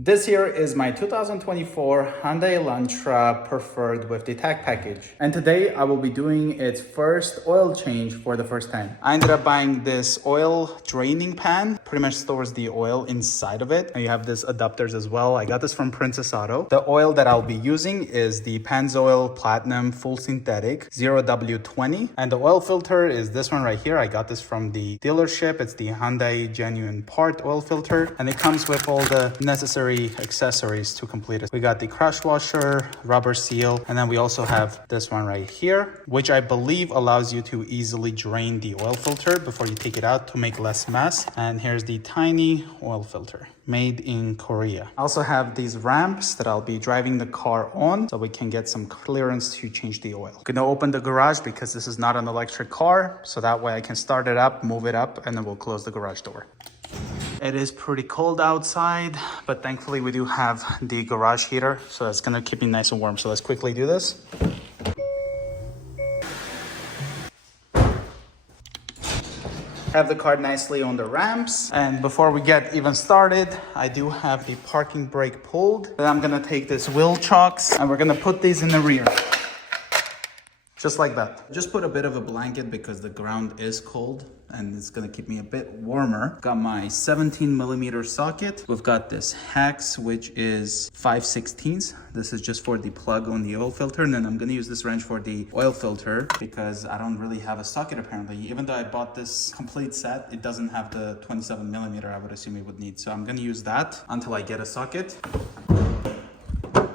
This here is my 2024 Hyundai Elantra Preferred with the tech package. And today I will be doing its first oil change for the first time. I ended up buying this oil draining pan. Pretty much stores the oil inside of it. And you have this adapters as well. I got this from POGAuto. The oil that I'll be using is the Pennzoil Platinum Full Synthetic 0W20. And the oil filter is this one right here. I got this from the dealership. It's the Hyundai Genuine Part oil filter. And it comes with all the necessary accessories to complete it. We got the crash washer, rubber seal, and then we also have this one right here, which I believe allows you to easily drain the oil filter before you take it out to make less mess. And here's the tiny oil filter made in Korea. I also have these ramps that I'll be driving the car on so we can get some clearance to change the oil. I'm gonna open the garage because this is not an electric car, so that way I can start it up, move it up, and then we'll close the garage door. It is pretty cold outside, but thankfully we do have the garage heater, so that's gonna keep me nice and warm. So let's quickly do this. Have the car nicely on the ramps. And before we get even started, I do have the parking brake pulled. Then I'm gonna take this wheel chocks and we're gonna put these in the rear. Just like that. Just put a bit of a blanket because the ground is cold and it's gonna keep me a bit warmer. Got my 17mm socket. We've got this hex, which is 5/16. This is just for the plug on the oil filter. And then I'm gonna use this wrench for the oil filter because I don't really have a socket apparently. Even though I bought this complete set, it doesn't have the 27mm I would assume it would need. So I'm gonna use that until I get a socket.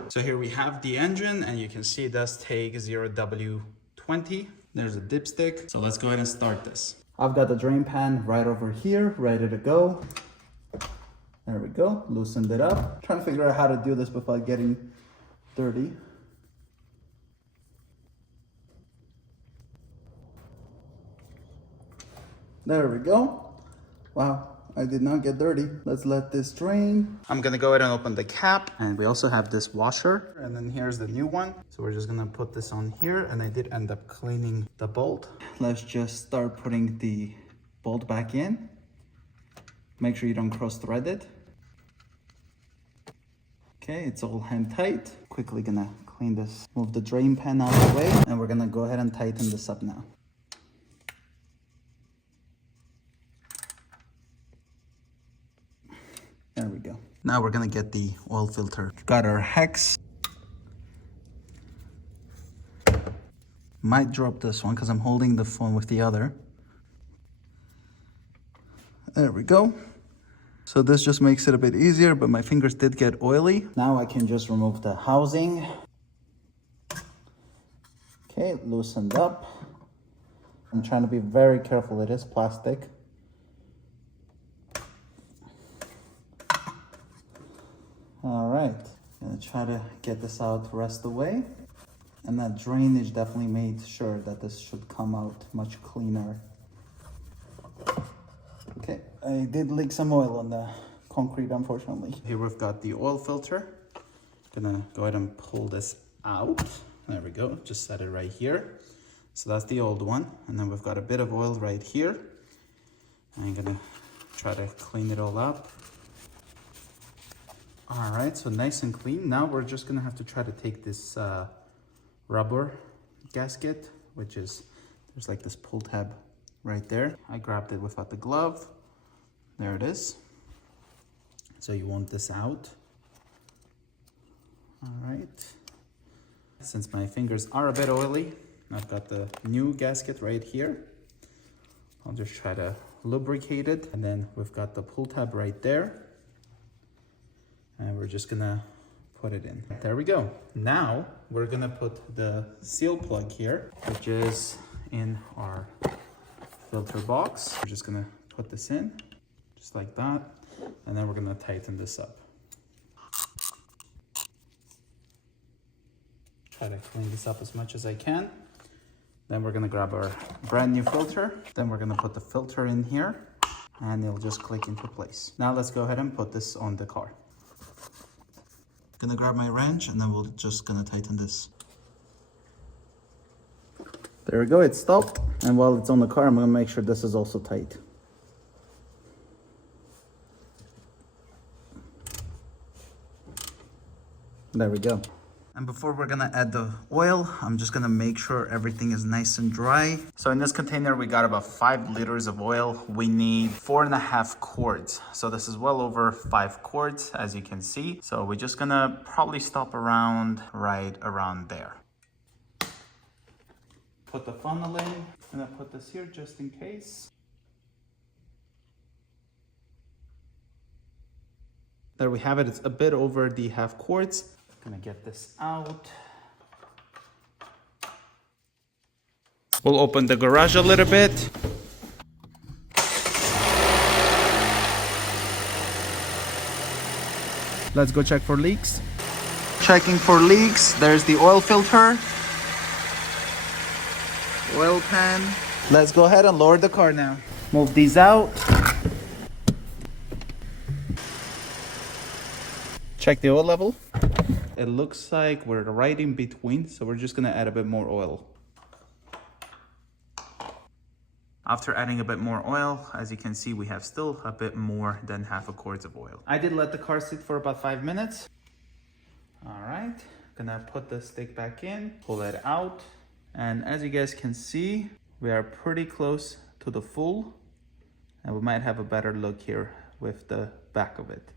So here we have the engine and you can see it does take 0W20. There's a dipstick. So let's go ahead and start this. I've got the drain pan right over here, ready to go. There we go, loosened it up. Trying to figure out how to do this without getting dirty. There we go. Wow. I did not get dirty. Let's let this drain. I'm gonna go ahead and open the cap. And we also have this washer. And then here's the new one. So we're just gonna put this on here. And I did end up cleaning the bolt. Let's just start putting the bolt back in. Make sure you don't cross thread it. Okay, it's all hand tight. Quickly gonna clean this. Move the drain pan out of the way. And we're gonna go ahead and tighten this up now. There we go. Now we're gonna get the oil filter. Got our hex. Might drop this one because I'm holding the phone with the other. There we go. So this just makes it a bit easier, but my fingers did get oily. Now I can just remove the housing. Okay, loosened up. I'm trying to be very careful. It is plastic. All right, gonna try to get this out the rest of the way. And that drainage definitely made sure that this should come out much cleaner. Okay, I did leak some oil on the concrete, unfortunately. Here we've got the oil filter. Gonna go ahead and pull this out. There we go, just set it right here. So that's the old one. And then we've got a bit of oil right here. I'm gonna try to clean it all up. All right, so nice and clean. Now we're just gonna have to try to take this rubber gasket, which is, there's like this pull tab right there. I grabbed it without the glove. There it is. So you want this out. All right. Since my fingers are a bit oily, I've got the new gasket right here. I'll just try to lubricate it. And then we've got the pull tab right there. And we're just gonna put it in. There we go. Now we're gonna put the seal plug here, which is in our filter box. We're just gonna put this in, just like that. And then we're gonna tighten this up. Try to clean this up as much as I can. Then we're gonna grab our brand new filter. Then we're gonna put the filter in here and it'll just click into place. Now let's go ahead and put this on the car. Gonna grab my wrench and then we're just gonna tighten this. There we go, it stopped. And while it's on the car, I'm gonna make sure this is also tight. There we go. And before we're gonna add the oil, I'm just gonna make sure everything is nice and dry. So in this container, we got about 5 liters of oil. We need 4.5 quarts. So this is well over 5 quarts, as you can see. So we're just gonna probably stop around right around there. Put the funnel in. I'm gonna put this here just in case. There we have it. It's a bit over the half quarts. Gonna get this out. We'll open the garage a little bit. Let's go check for leaks. Checking for leaks. There's the oil filter. Oil pan. Let's go ahead and lower the car now. Move these out. Check the oil level. It looks like we're right in between, so we're just gonna add a bit more oil. After adding a bit more oil, as you can see, we have still a bit more than half a quart of oil. I did let the car sit for about 5 minutes. All right, gonna put the stick back in, pull it out. And as you guys can see, we are pretty close to the full, and we might have a better look here with the back of it.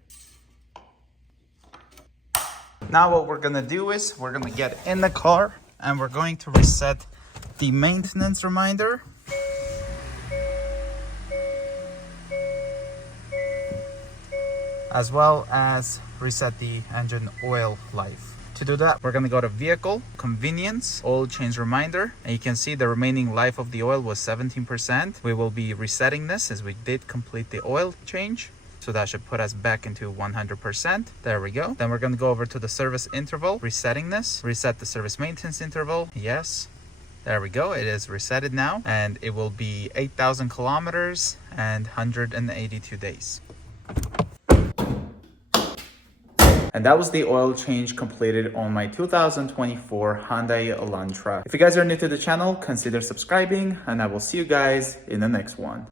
Now what we're gonna do is we're gonna get in the car and we're going to reset the maintenance reminder. As well as reset the engine oil life. To do that, we're gonna go to Vehicle, Convenience, Oil Change Reminder. And you can see the remaining life of the oil was 17%. We will be resetting this as we did complete the oil change. So that should put us back into 100%. There we go. Then we're gonna go over to the service interval, resetting this. Reset the service maintenance interval, yes. There we go, it is resetted now. And it will be 8,000 kilometers and 182 days. And that was the oil change completed on my 2024 Hyundai Elantra. If you guys are new to the channel, consider subscribing, and I will see you guys in the next one.